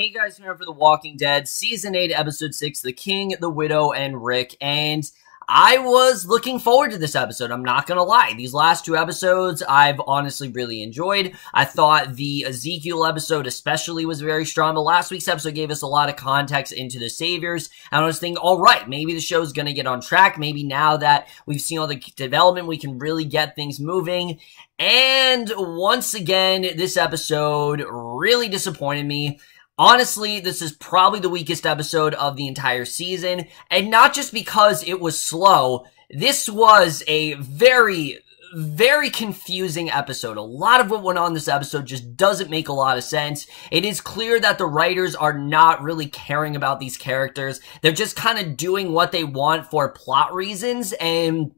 Hey guys, here for The Walking Dead, Season 8, Episode 6, The King, the Widow, and Rick, and I was looking forward to this episode, I'm not gonna lie. These last two episodes, I've honestly really enjoyed. I thought the Ezekiel episode especially was very strong, but last week's episode gave us a lot of context into the Saviors, and I was thinking, alright, maybe the show's gonna get on track, maybe now that we've seen all the development, we can really get things moving. And once again, this episode really disappointed me. Honestly, this is probably the weakest episode of the entire season, and not just because it was slow. This was a very confusing episode. A lot of what went on this episode just doesn't make a lot of sense. It is clear that the writers are not really caring about these characters. They're just kind of doing what they want for plot reasons, and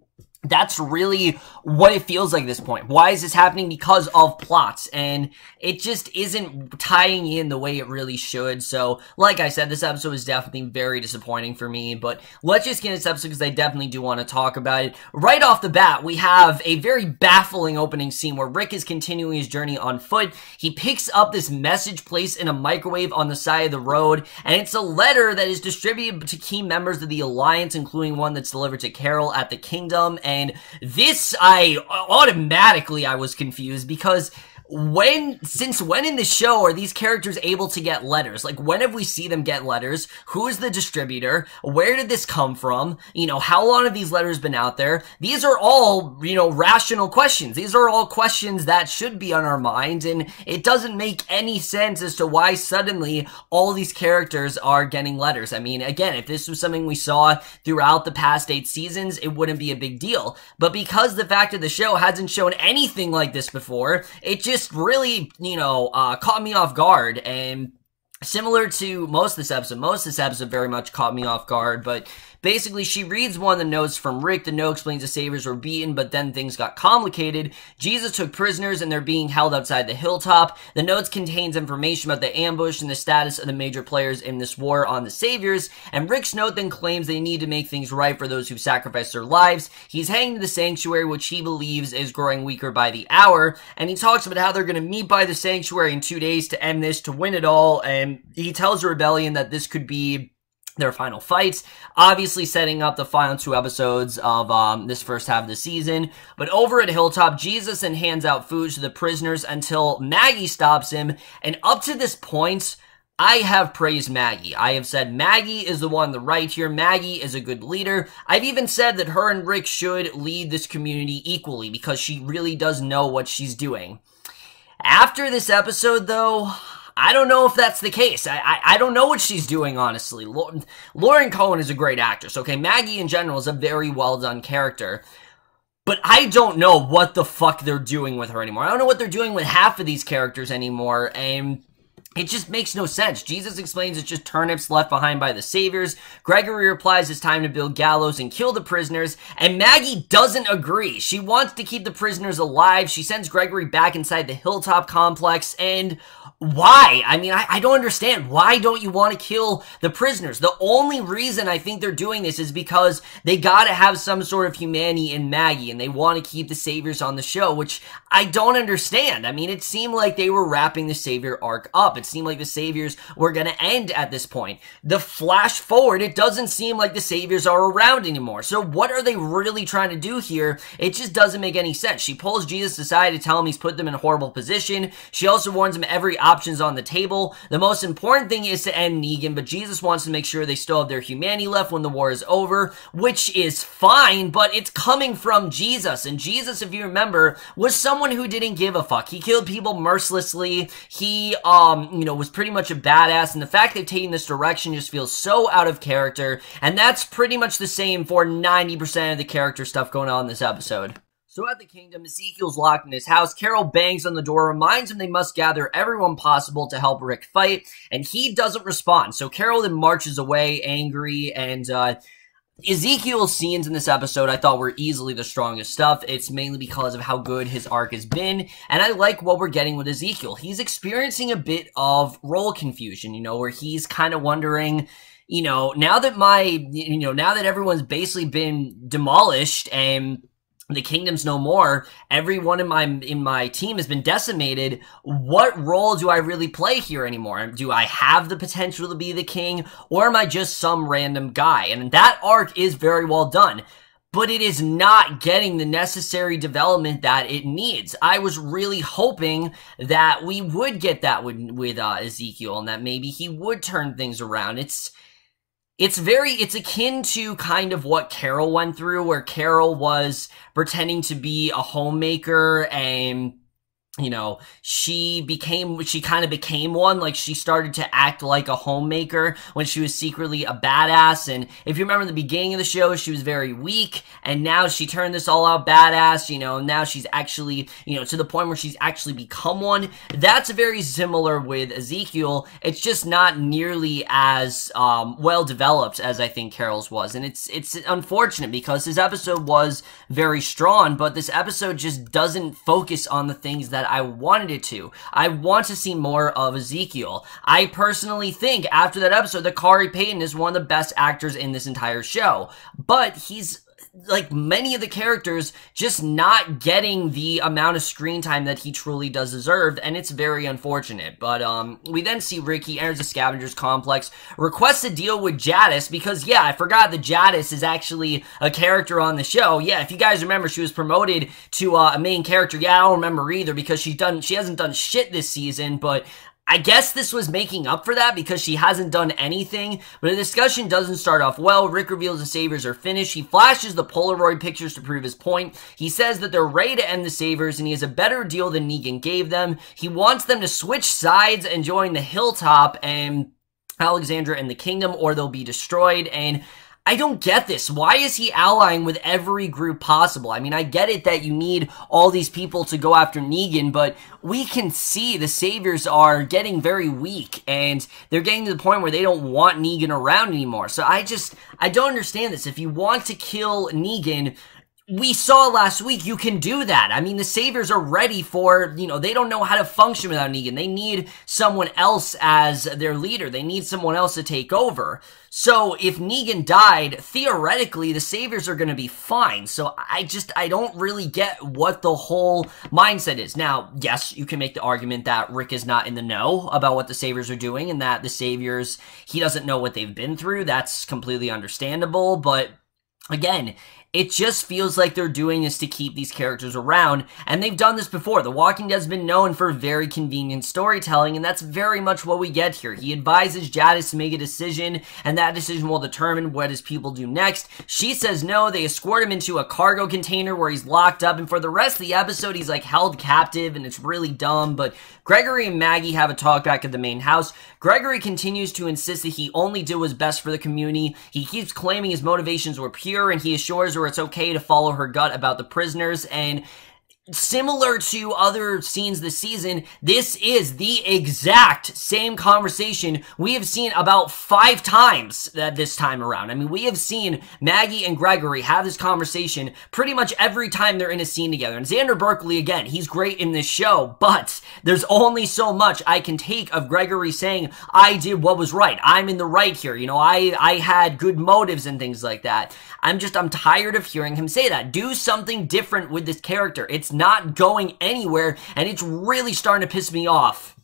that's really what it feels like at this point. Why is this happening? Because of plots, and it just isn't tying in the way it really should. So, like I said, this episode is definitely very disappointing for me, but let's just get into this episode because I definitely do want to talk about it. Right off the bat, we have a very baffling opening scene where Rick is continuing his journey on foot. He picks up this message placed in a microwave on the side of the road, and it's a letter that is distributed to key members of the Alliance, including one that's delivered to Carol at the Kingdom. And this, I was confused because since when in the show are these characters able to get letters? Like, when have we seen them get letters? Who is the distributor? Where did this come from? You know, how long have these letters been out there? These are all, rational questions. These are all questions that should be on our minds, and it doesn't make any sense as to why suddenly all these characters are getting letters. I mean, again, if this was something we saw throughout the past 8 seasons, it wouldn't be a big deal. But because the fact of the show hasn't shown anything like this before, it just really, caught me off guard. And similar to most of this episode very much caught me off guard, but basically, she reads one of the notes from Rick. The note explains the Saviors were beaten, but then things got complicated. Jesus took prisoners, and they're being held outside the hilltop. The notes contains information about the ambush and the status of the major players in this war on the Saviors, and Rick's note then claims they need to make things right for those who've sacrificed their lives. He's heading to the sanctuary, which he believes is growing weaker by the hour, and he talks about how they're going to meet by the sanctuary in 2 days to end this, to win it all, and he tells the rebellion that this could be their final fights, obviously setting up the final 2 episodes of this first half of the season. But over at Hilltop, Jesus then hands out food to the prisoners until Maggie stops him, and up to this point, I have praised Maggie. I have said Maggie is the one on the right here. Maggie is a good leader. I've even said that her and Rick should lead this community equally because she really does know what she's doing. After this episode, though, I don't know if that's the case. I don't know what she's doing, honestly. Lauren Cohan is a great actress, okay? Maggie, in general, is a very well-done character. But I don't know what the fuck they're doing with her anymore. I don't know what they're doing with half of these characters anymore, and it just makes no sense. Jesus explains it's just turnips left behind by the Saviors. Gregory replies it's time to build gallows and kill the prisoners. And Maggie doesn't agree. She wants to keep the prisoners alive. She sends Gregory back inside the Hilltop complex. And why? I mean, I don't understand. Why don't you want to kill the prisoners? The only reason I think they're doing this is because they gotta have some sort of humanity in Maggie, and they want to keep the Saviors on the show, which I don't understand. I mean, it seemed like they were wrapping the Savior arc up. It seemed like the Saviors were gonna end at this point. The flash forward, it doesn't seem like the Saviors are around anymore. So what are they really trying to do here? It just doesn't make any sense. She pulls Jesus aside to tell him he's put them in a horrible position. She also warns him every options on the table. The most important thing is to end Negan, but Jesus wants to make sure they still have their humanity left when the war is over, which is fine, but it's coming from Jesus. And Jesus, if you remember, was someone who didn't give a fuck. He killed people mercilessly. He, was pretty much a badass, and the fact they've taken this direction just feels so out of character, and that's pretty much the same for 90% of the character stuff going on in this episode. So at the Kingdom, Ezekiel's locked in his house. Carol bangs on the door, reminds him they must gather everyone possible to help Rick fight, and he doesn't respond. So Carol then marches away, angry, and Ezekiel's scenes in this episode I thought were easily the strongest stuff. It's mainly because of how good his arc has been, and I like what we're getting with Ezekiel. He's experiencing a bit of role confusion, where he's kind of wondering, now that everyone's basically been demolished and the kingdom's no more, everyone in my team has been decimated. What role do I really play here anymore? Do I have the potential to be the king, or am I just some random guy? And that arc is very well done, but it is not getting the necessary development that it needs. I was really hoping that we would get that with Ezekiel, and that maybe he would turn things around. It's akin to kind of what Carol went through, where Carol was pretending to be a homemaker, and you know, she kind of became one. Like, she started to act like a homemaker when she was secretly a badass. And if you remember in the beginning of the show, she was very weak, and now she turned this all out badass, you know, now she's actually, you know, to the point where she's actually become one. That's very similar with Ezekiel. It's just not nearly as well developed as I think Carol's was. And it's unfortunate, because this episode was very strong, but this episode just doesn't focus on the things that I wanted it to. I want to see more of Ezekiel. I personally think after that episode that Payne is one of the best actors in this entire show, but he's, like many of the characters, just not getting the amount of screen time that he truly does deserve, and it's very unfortunate. But we then see Ricky enters the Scavengers Complex, requests a deal with Jadis, because yeah, I forgot that Jadis is actually a character on the show. Yeah, if you guys remember, she was promoted to a main character. Yeah, I don't remember either, because she hasn't done shit this season, but I guess this was making up for that, because she hasn't done anything. But the discussion doesn't start off well. Rick reveals the Saviors are finished. He flashes the Polaroid pictures to prove his point. He says that they're ready to end the Saviors, and he has a better deal than Negan gave them. He wants them to switch sides and join the Hilltop and Alexandria and the Kingdom, or they'll be destroyed. And I don't get this. Why is he allying with every group possible? I mean, I get it that you need all these people to go after Negan, but we can see the Saviors are getting very weak, and they're getting to the point where they don't want Negan around anymore. So I don't understand this. If you want to kill Negan, we saw last week you can do that. I mean, the Saviors are ready for, you know, they don't know how to function without Negan. They need someone else as their leader. They need someone else to take over. So if Negan died, theoretically, the Saviors are going to be fine. So I don't really get what the whole mindset is. Now, yes, you can make the argument that Rick is not in the know about what the Saviors are doing, and that the Saviors, he doesn't know what they've been through. That's completely understandable. But again, it just feels like they're doing this to keep these characters around, and they've done this before. The Walking Dead's been known for very convenient storytelling, and that's very much what we get here. He advises Jadis to make a decision, and that decision will determine what his people do next. She says no. They escort him into a cargo container where he's locked up, and for the rest of the episode, he's like held captive, and it's really dumb. But Gregory and Maggie have a talk back at the main house. Gregory continues to insist that he only did what's best for the community. He keeps claiming his motivations were pure, and he assures her it's okay to follow her gut about the prisoners. And similar to other scenes this season, this is the exact same conversation we have seen about 5 times this time around. I mean, we have seen Maggie and Gregory have this conversation pretty much every time they're in a scene together. And Xander Berkeley, again, he's great in this show, but there's only so much I can take of Gregory saying, I did what was right. I'm in the right here. You know, I had good motives and things like that. I'm tired of hearing him say that. Do something different with this character. It's not going anywhere, and it's really starting to piss me off.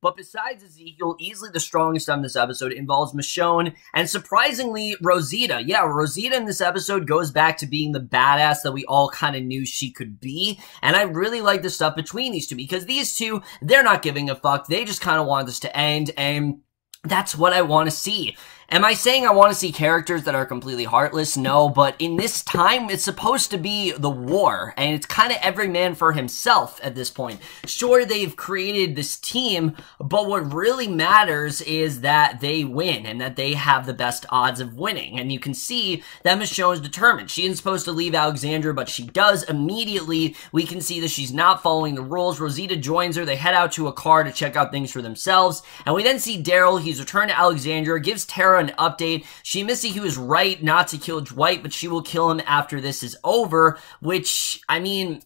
But besides Ezekiel, easily the strongest on this episode involves Michonne, and surprisingly, Rosita. Yeah, Rosita in this episode goes back to being the badass that we all kind of knew she could be, and I really like the stuff between these two, because these two, they're not giving a fuck. They just kind of want this to end, and that's what I want to see. Am I saying I want to see characters that are completely heartless? No, but in this time, it's supposed to be the war, and it's kind of every man for himself at this point. Sure, they've created this team, but what really matters is that they win, and that they have the best odds of winning. And you can see that Michonne is determined. She isn't supposed to leave Alexandria, but she does immediately. We can see that she's not following the rules. Rosita joins her. They head out to a car to check out things for themselves, and we then see Daryl. He's returned to Alexandria, gives Tara an update. She admits he was right not to kill Dwight, but she will kill him after this is over, which, I mean,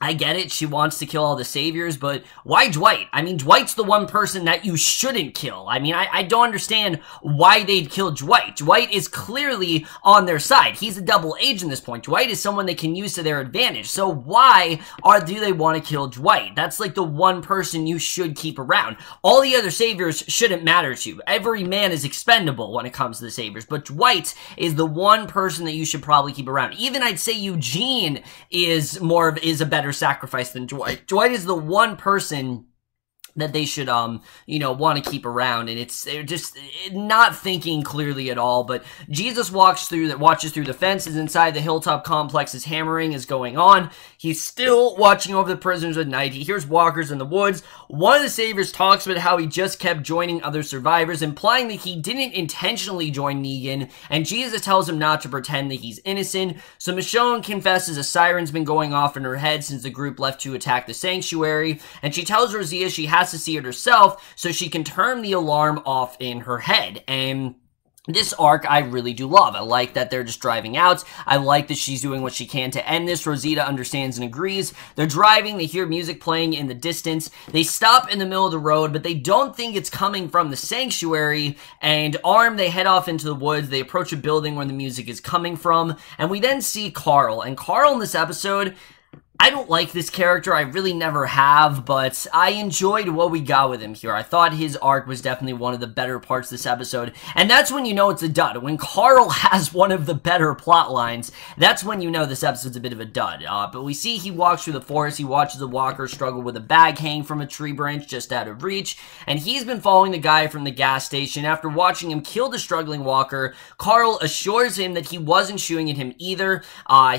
I get it, she wants to kill all the saviors, but why Dwight? I mean, Dwight's the one person that you shouldn't kill. I mean, I don't understand why they'd kill Dwight. Dwight is clearly on their side. He's a double agent at this point. Dwight is someone they can use to their advantage. So why do they want to kill Dwight? That's like the one person you should keep around. All the other saviors shouldn't matter to you. Every man is expendable when it comes to the saviors, but Dwight is the one person that you should probably keep around. Even I'd say Eugene is a better sacrifice than Dwight. Dwight is the one person that they should, want to keep around, and they're just not thinking clearly at all. But Jesus watches through the fences inside the hilltop complex. His hammering is going on. He's still watching over the prisoners at night. He hears walkers in the woods. One of the saviors talks about how he just kept joining other survivors, implying that he didn't intentionally join Negan, and Jesus tells him not to pretend that he's innocent. So Michonne confesses a siren's been going off in her head since the group left to attack the sanctuary, and she tells Rosea she has to see it herself so she can turn the alarm off in her head. And this arc I really do love. I like that they're just driving out. I like that she's doing what she can to end this. Rosita understands and agrees. They're driving. They hear music playing in the distance. They stop in the middle of the road, but they don't think it's coming from the sanctuary. And armed, they head off into the woods. They approach a building where the music is coming from. And we then see Carl. And Carl in this episode, I don't like this character, I really never have, but I enjoyed what we got with him here. I thought his arc was definitely one of the better parts of this episode, and that's when you know it's a dud. When Carl has one of the better plot lines, that's when you know this episode's a bit of a dud. But we see he walks through the forest, he watches a walker struggle with a bag hanging from a tree branch just out of reach, and he's been following the guy from the gas station. After watching him kill the struggling walker, Carl assures him that he wasn't shooting at him either.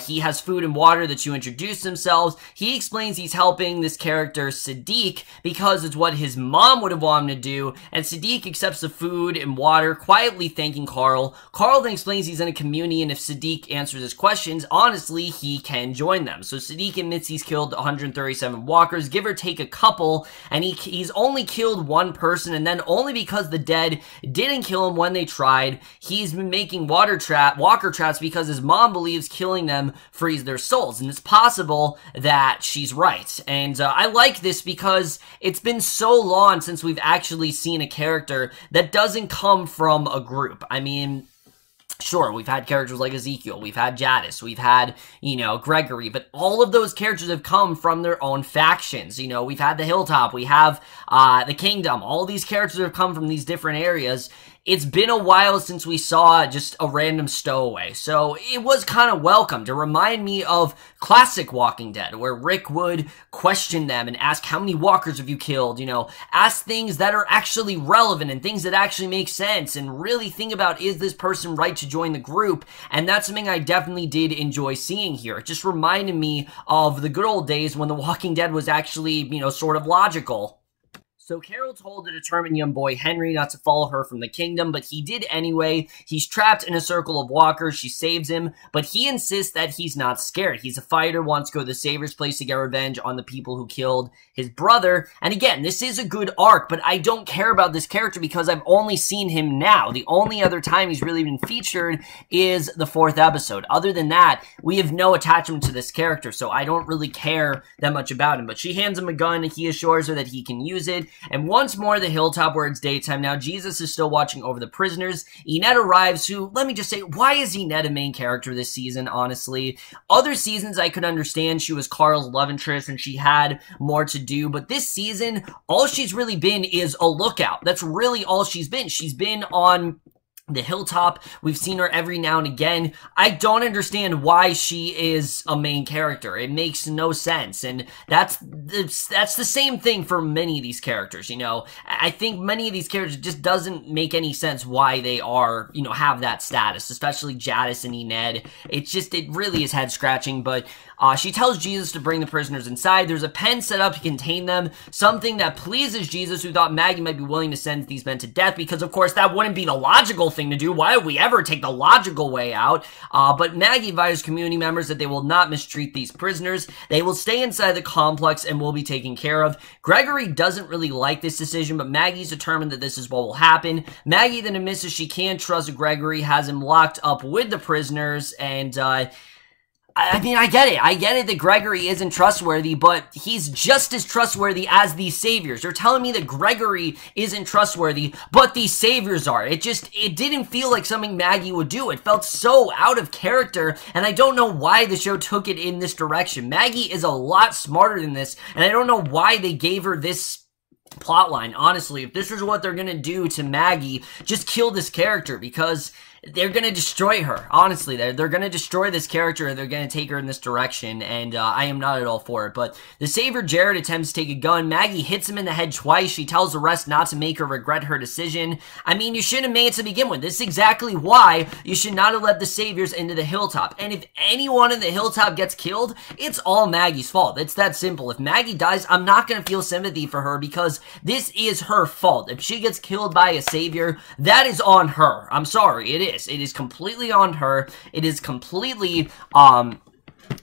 He has food and water that you introduced himself. He explains he's helping this character, Sadiq, because it's what his mom would have wanted him to do, and Sadiq accepts the food and water, quietly thanking Carl. Carl then explains he's in a community, and if Sadiq answers his questions, honestly, he can join them. So Sadiq admits he's killed 137 walkers, give or take a couple, and he's only killed one person, and then only because the dead didn't kill him when they tried. He's been making walker traps because his mom believes killing them frees their souls, and it's possible that she's right. And I like this because it's been so long since we've actually seen a character that doesn't come from a group. I mean, sure, we've had characters like Ezekiel, we've had Jadis, we've had, Gregory, but all of those characters have come from their own factions. We've had the Hilltop, we have the Kingdom, all these characters have come from these different areas. It's been a while since we saw just a random stowaway, so it was kind of welcome to remind me of classic Walking Dead, where Rick would question them and ask, how many walkers have you killed? Ask things that are actually relevant and things that actually make sense, and really think about, is this person right to join the group? And that's something I definitely did enjoy seeing here. It just reminded me of the good old days when The Walking Dead was actually, sort of logical. So Carol told the determined young boy Henry not to follow her from the kingdom, but he did anyway. He's trapped in a circle of walkers. She saves him, but he insists that he's not scared. He's a fighter, wants to go to the Savior's place to get revenge on the people who killed his brother. And again, this is a good arc, but I don't care about this character because I've only seen him now. The only other time he's really been featured is the 4th episode. Other than that, we have no attachment to this character, so I don't really care that much about him. But she hands him a gun, and he assures her that he can use it. And once more, the hilltop where it's daytime now, Jesus is still watching over the prisoners. Enette arrives, who, let me just say, why is Enette a main character this season, honestly? Other seasons I could understand she was Carl's love interest and she had more to do, but this season, all she's really been is a lookout. That's really all she's been. She's been on the hilltop. We've seen her every now and again. I don't understand why she is a main character. It makes no sense, and that's the same thing for many of these characters. I think many of these characters just doesn't make any sense why they are, have that status, especially Jadis and Enette. It really is head scratching. But she tells Jesus to bring the prisoners inside. There's a pen set up to contain them, something that pleases Jesus, who thought Maggie might be willing to send these men to death, because of course that wouldn't be the logical thing to do. Why would we ever take the logical way out? But Maggie advised community members that they will not mistreat these prisoners. They will stay inside the complex and will be taken care of. Gregory doesn't really like this decision, but Maggie's determined that this is what will happen. Maggie then admits that she can't trust Gregory, has him locked up with the prisoners, and I mean, I get it. I get it that Gregory isn't trustworthy, but he's just as trustworthy as these saviors. You're telling me that Gregory isn't trustworthy, but these saviors are. It didn't feel like something Maggie would do. It felt so out of character, and I don't know why the show took it in this direction. Maggie is a lot smarter than this, and I don't know why they gave her this plotline. Honestly, if this is what they're gonna do to Maggie, just kill this character, because they're gonna destroy her. Honestly, they're gonna destroy this character. They're gonna take her in this direction, and I am not at all for it. But the savior Jared attempts to take a gun. Maggie hits him in the head twice. She tells the rest not to make her regret her decision. I mean, you shouldn't have made it to begin with. This is exactly why you should not have let the saviors into the hilltop. And if anyone in the hilltop gets killed, it's all Maggie's fault. It's that simple. If Maggie dies, I'm not gonna feel sympathy for her, because this is her fault. If she gets killed by a savior, that is on her. I'm sorry, it is. It is completely on her. It is completely,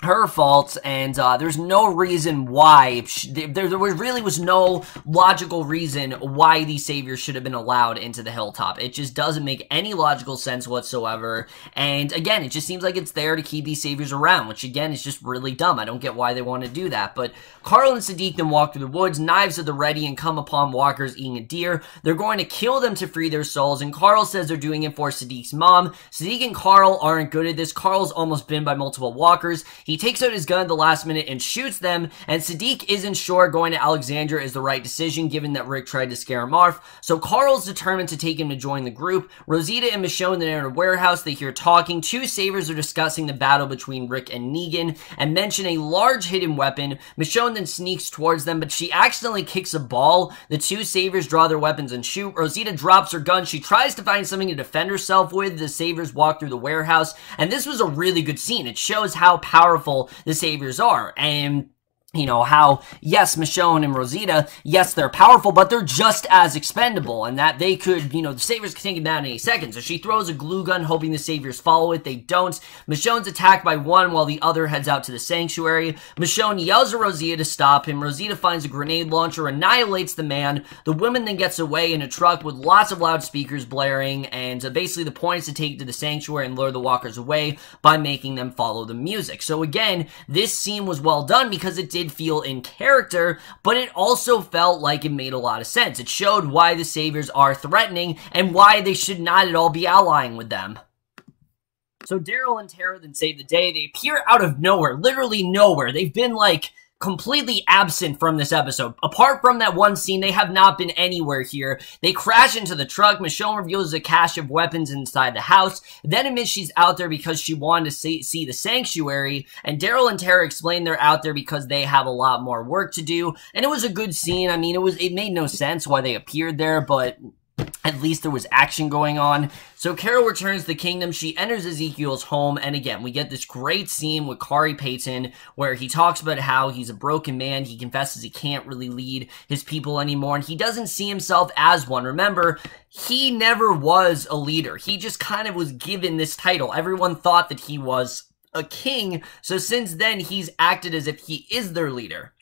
her fault, and there's no reason why, there really was no logical reason why these saviors should have been allowed into the hilltop. It just doesn't make any logical sense whatsoever, and again, it just seems like it's there to keep these saviors around, which again is just really dumb. I don't get why they want to do that. But Carl and Siddiq then walk through the woods, knives at the ready, and come upon walkers eating a deer. They're going to kill them to free their souls, and Carl says they're doing it for Siddiq's mom. Siddiq and Carl aren't good at this. Carl's almost been by multiple walkers. He takes out his gun at the last minute and shoots them, and Siddiq isn't sure going to Alexandria is the right decision, given that Rick tried to scare him off. So Carl's determined to take him to join the group. Rosita and Michonne are in a warehouse. They hear talking. Two saviors are discussing the battle between Rick and Negan, and mention a large hidden weapon. Michonne then sneaks towards them, but she accidentally kicks a ball. The two saviors draw their weapons and shoot. Rosita drops her gun. She tries to find something to defend herself with. The saviors walk through the warehouse, and this was a really good scene. It shows how powerful the saviors are, and you know, how, yes, Michonne and Rosita, yes, they're powerful, but they're just as expendable, and that they could, you know, the saviors could take them down in any second. So she throws a glue gun, hoping the saviors follow it. They don't. Michonne's attacked by one, while the other heads out to the sanctuary. Michonne yells at Rosita to stop him. Rosita finds a grenade launcher, annihilates the man. The woman then gets away in a truck with lots of loudspeakers blaring, and basically the point is to take it to the sanctuary and lure the walkers away by making them follow the music. So again, this scene was well done, because it did feel in character, but it also felt like it made a lot of sense. It showed why the saviors are threatening and why they should not at all be allying with them. So Daryl and Tara then save the day. They appear out of nowhere, literally nowhere. They've been like completely absent from this episode. Apart from that one scene, they have not been anywhere here. They crash into the truck. Michonne reveals a cache of weapons inside the house, then admits she's out there because she wanted to see the sanctuary, and Daryl and Tara explain they're out there because they have a lot more work to do, and it was a good scene. I mean, it made no sense why they appeared there, but at least there was action going on. So Carol returns to the kingdom. She enters Ezekiel's home, and again, we get this great scene with Kari Payton where he talks about how he's a broken man. He confesses he can't really lead his people anymore, and he doesn't see himself as one. Remember, he never was a leader. He just kind of was given this title. Everyone thought that he was a king, so since then, he's acted as if he is their leader.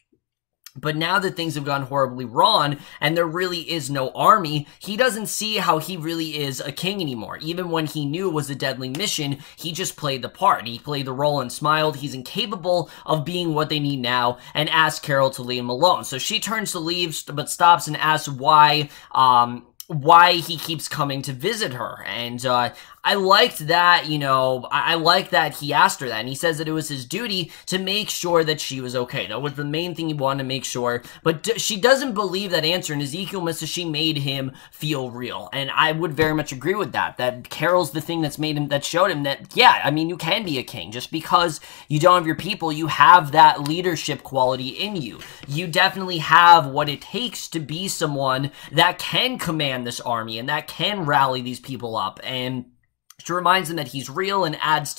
But now that things have gone horribly wrong and there really is no army, he doesn't see how he really is a king anymore. Even when he knew it was a deadly mission, he just played the part. He played the role and smiled. He's incapable of being what they need now, and asks Carol to leave him alone. So she turns to leave, but stops and asks why he keeps coming to visit her. And I liked that, you know, I like that he asked her that, and he says that it was his duty to make sure that she was okay. That was the main thing he wanted to make sure, but she doesn't believe that answer, and Ezekiel misses she made him feel real, and I would very much agree with that Carol's the thing that's made him, that showed him that, yeah, I mean, you can be a king. Just because you don't have your people, you have that leadership quality in you. You definitely have what it takes to be someone that can command this army, and that can rally these people up, and she reminds him that he's real and adds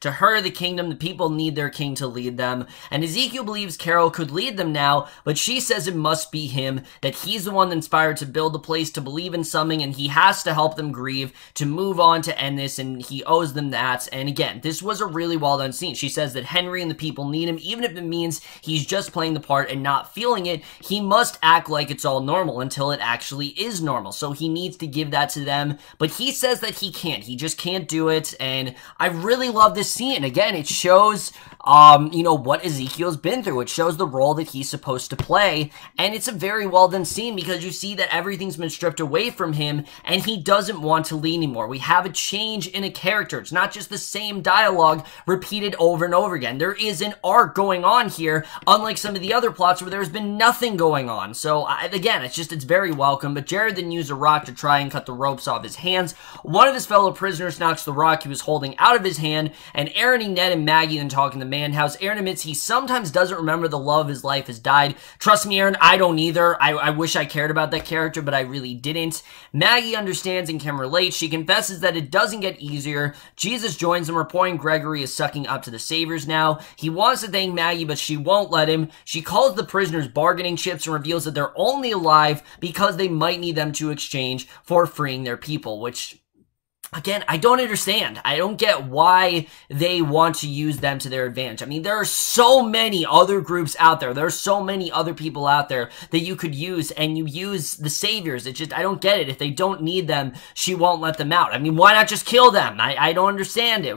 to her the kingdom. The people need their king to lead them. And Ezekiel believes Carol could lead them now, but she says it must be him, that he's the one that inspired to build the place, to believe in something, and he has to help them grieve, to move on, to end this, and he owes them that. And again, this was a really well done scene. She says that Henry and the people need him, even if it means he's just playing the part and not feeling it. He must act like it's all normal until it actually is normal. So he needs to give that to them, but he says that he can't. He just can't do it, and I really love this scene. Again, it shows what Ezekiel's been through. It shows the role that he's supposed to play, and it's a very well done scene because you see that everything's been stripped away from him, and he doesn't want to lead anymore. We have a change in a character. It's not just the same dialogue repeated over and over again. There is an arc going on here, unlike some of the other plots where there's been nothing going on. So, again, it's very welcome, but Jared then used a rock to try and cut the ropes off his hands. One of his fellow prisoners knocks the rock he was holding out of his hand, and Aaron, Ned, and Maggie then talk in the manhouse. Aaron admits he sometimes doesn't remember the love of his life has died. Trust me, Aaron, I don't either. I wish I cared about that character, but I really didn't. Maggie understands and can relate. She confesses that it doesn't get easier. Jesus joins them, reporting Gregory is sucking up to the Saviors now. He wants to thank Maggie, but she won't let him. She calls the prisoners bargaining chips and reveals that they're only alive because they might need them to exchange for freeing their people, which, again, I don't understand. I don't get why they want to use them to their advantage. I mean, there are so many other groups out there. There are so many other people out there that you could use, and you use the Saviors. It's just, I don't get it. If they don't need them, she won't let them out. I mean, why not just kill them? I don't understand it.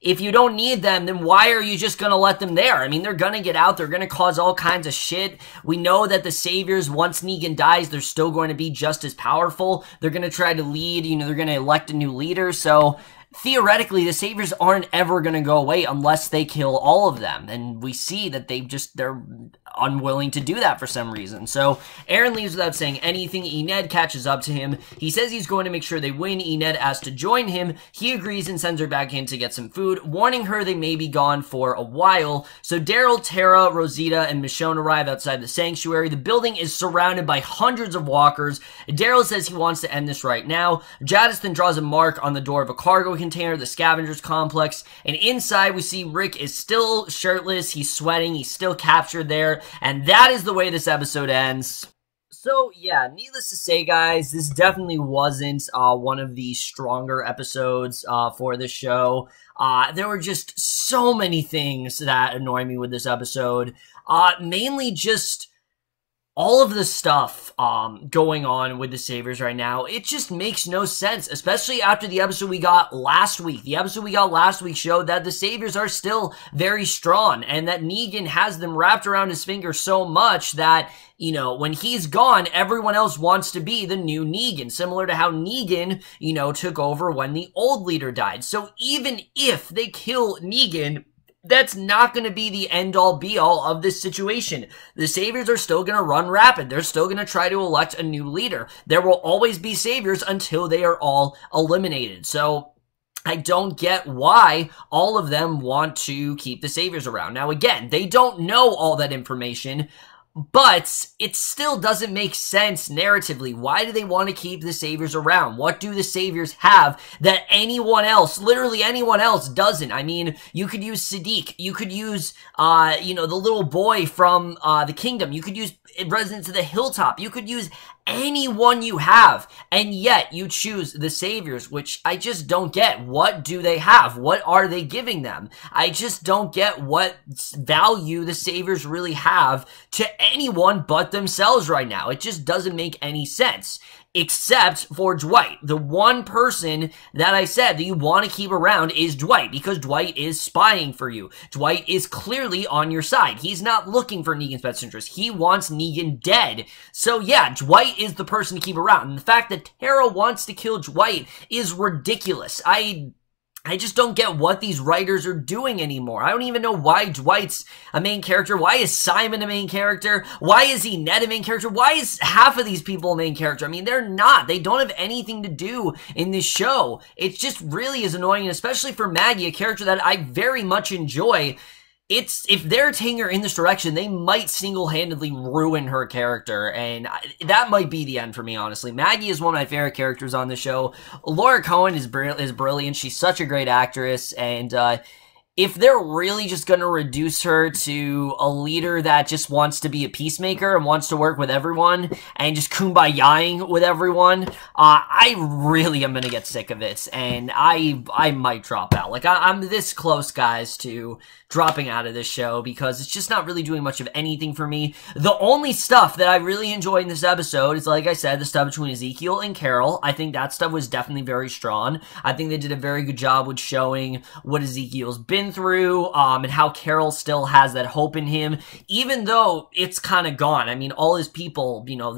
If you don't need them, then why are you just going to let them there? I mean, they're going to get out. They're going to cause all kinds of shit. We know that the Saviors, once Negan dies, they're still going to be just as powerful. They're going to try to lead, they're going to elect a new leader. So theoretically, the Saviors aren't ever going to go away unless they kill all of them. And we see that they're unwilling to do that for some reason. So Aaron leaves without saying anything. Ened catches up to him. He says he's going to make sure they win. Ened asks to join him. He agrees and sends her back in to get some food, warning her they may be gone for a while. So Daryl, Tara, Rosita, and Michonne arrive outside the sanctuary. The building is surrounded by hundreds of walkers. Daryl says he wants to end this right now. Jadis then draws a mark on the door of a cargo container, the scavengers complex, and inside we see Rick is still shirtless. He's sweating. He's still captured there. And that is the way this episode ends. So, yeah, needless to say, guys, this definitely wasn't one of the stronger episodes for this show. There were just so many things that annoy me with this episode. Mainly just all of the stuff going on with the Saviors right now. It just makes no sense, especially after the episode we got last week. The episode we got last week showed that the Saviors are still very strong, and that Negan has them wrapped around his finger so much that, when he's gone, everyone else wants to be the new Negan, similar to how Negan, took over when the old leader died. So even if they kill Negan, that's not going to be the end-all, be-all of this situation. The Saviors are still going to run rapid. They're still going to try to elect a new leader. There will always be Saviors until they are all eliminated. So I don't get why all of them want to keep the Saviors around. Now, again, they don't know all that information, but it still doesn't make sense narratively. Why do they want to keep the Saviors around? What do the Saviors have that anyone else, literally anyone else, doesn't? I mean, you could use Sadiq. You could use, the little boy from the Kingdom. You could use Residents of the Hilltop. You could use anyone you have, and yet you choose the Saviors, which I just don't get. What do they have? What are they giving them? I just don't get what value the Saviors really have to anyone but themselves right now. It just doesn't make any sense. Except for Dwight. The one person that I said that you want to keep around is Dwight, because Dwight is spying for you. Dwight is clearly on your side. He's not looking for Negan's best interest. He wants Negan dead. So yeah, Dwight is the person to keep around. And the fact that Tara wants to kill Dwight is ridiculous. I just don't get what these writers are doing anymore. I don't even know why Dwight's a main character. Why is Simon a main character? Why is Ned a main character? Why is half of these people a main character? I mean, they're not. They don't have anything to do in this show. It just really is annoying, especially for Maggie, a character that I very much enjoy. If they're taking her in this direction, they might single-handedly ruin her character, and that might be the end for me, honestly. Maggie is one of my favorite characters on the show. Laura Cohan is brilliant. She's such a great actress, and if they're really just going to reduce her to a leader that just wants to be a peacemaker and wants to work with everyone and just kumbayaing with everyone, I really am going to get sick of it, and I might drop out. Like, I'm this close, guys, to dropping out of this show because it's just not really doing much of anything for me. The only stuff that I really enjoyed in this episode is, like I said, the stuff between Ezekiel and Carol. I think that stuff was definitely very strong. I think they did a very good job with showing what Ezekiel's been through, and how Carol still has that hope in him, even though it's kind of gone. I mean, all his people, you know,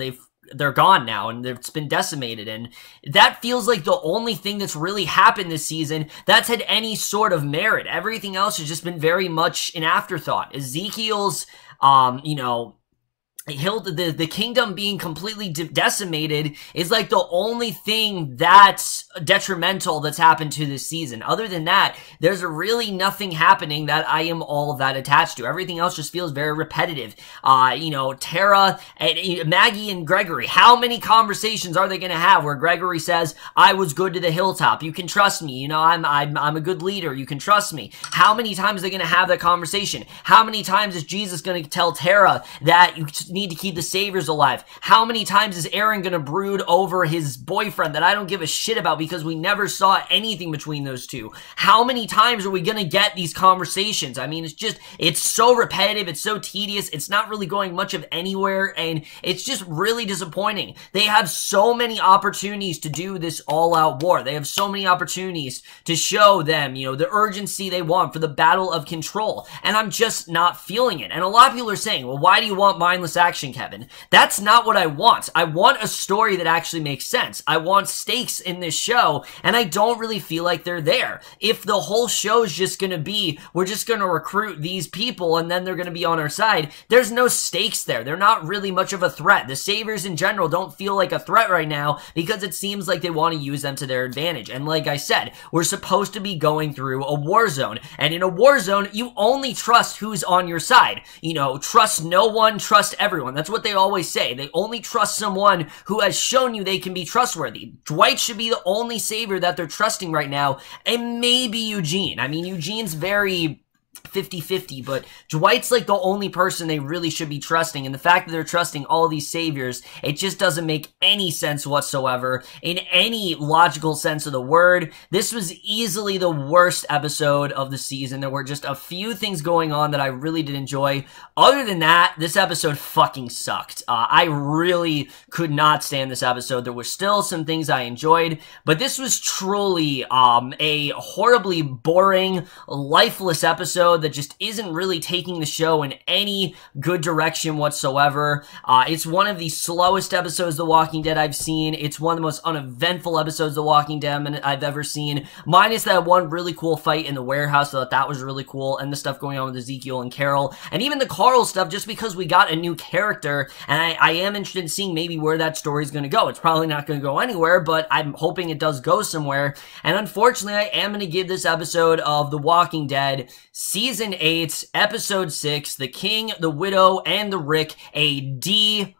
they're gone now, and it's been decimated, and that feels like the only thing that's really happened this season that's had any sort of merit. Everything else has just been very much an afterthought. Ezekiel's, you know, the kingdom being completely decimated is like the only thing that's detrimental that's happened to this season. Other than that, there's really nothing happening that I am all that attached to. Everything else just feels very repetitive. You know, Tara and Maggie and Gregory, how many conversations are they going to have where Gregory says, I was good to the hilltop, you can trust me, you know, I'm a good leader, you can trust me? How many times are they going to have that conversation? How many times is Jesus going to tell Tara that you need to keep the saviors alive? How many times is Aaron gonna brood over his boyfriend that I don't give a shit about because we never saw anything between those two? How many times are we gonna get these conversations? I mean, it's so repetitive, it's so tedious, it's not really going much of anywhere, and it's just really disappointing. They have so many opportunities to do this all-out war. They have so many opportunities to show them, you know, the urgency they want for the battle of control, and I'm just not feeling it. And a lot of people are saying, well, why do you want mindless action, Kevin? That's not what I want. I want a story that actually makes sense. I want stakes in this show, and I don't really feel like they're there. If the whole show is just going to be, we're just going to recruit these people and then they're going to be on our side, there's no stakes there. They're not really much of a threat. The Saviors in general don't feel like a threat right now because it seems like they want to use them to their advantage. And like I said, we're supposed to be going through a war zone, and in a war zone, you only trust who's on your side. You know, trust no one, trust everyone. That's what they always say. They only trust someone who has shown you they can be trustworthy. Dwight should be the only savior that they're trusting right now, and maybe Eugene. I mean, Eugene's very 50-50, but Dwight's like the only person they really should be trusting, and the fact that they're trusting all these saviors, it just doesn't make any sense whatsoever in any logical sense of the word. This was easily the worst episode of the season. There were just a few things going on that I really did enjoy. Other than that, this episode fucking sucked. I really could not stand this episode. There were still some things I enjoyed, but this was truly a horribly boring, lifeless episode that just isn't really taking the show in any good direction whatsoever. It's one of the slowest episodes of The Walking Dead I've seen. It's one of the most uneventful episodes of The Walking Dead I've ever seen, minus that one really cool fight in the warehouse. I thought that was really cool, and the stuff going on with Ezekiel and Carol, and even the Carl stuff, just because we got a new character, and I am interested in seeing maybe where that story's going to go. It's probably not going to go anywhere, but I'm hoping it does go somewhere, and unfortunately, I am going to give this episode of The Walking Dead Season 8, Episode 6, The King, the Widow, and the Rick, a D+.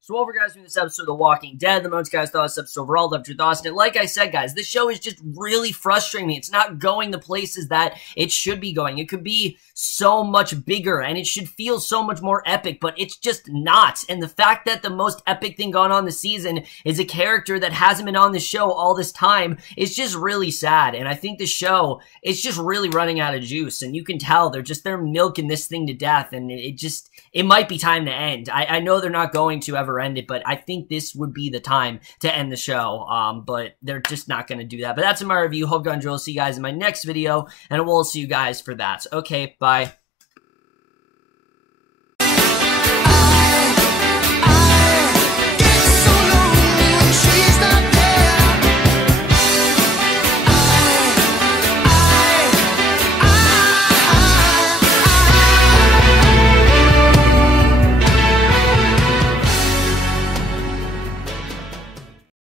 So over, guys, from this episode of The Walking Dead, the most guys thought this episode overall, left your thoughts on it. Like I said, guys, this show is just really frustrating me. It's not going the places that it should be going. It could be so much bigger, and it should feel so much more epic, but it's just not. And the fact that the most epic thing going on this season is a character that hasn't been on the show all this time is just really sad. And I think the show is just really running out of juice, and you can tell they're milking this thing to death, and it might be time to end. I know they're not going to ever end it, but I think this would be the time to end the show, but they're just not going to do that. But that's in my review. Hope you enjoy. I'll see you guys in my next video, and we'll see you guys for that. Okay, bye.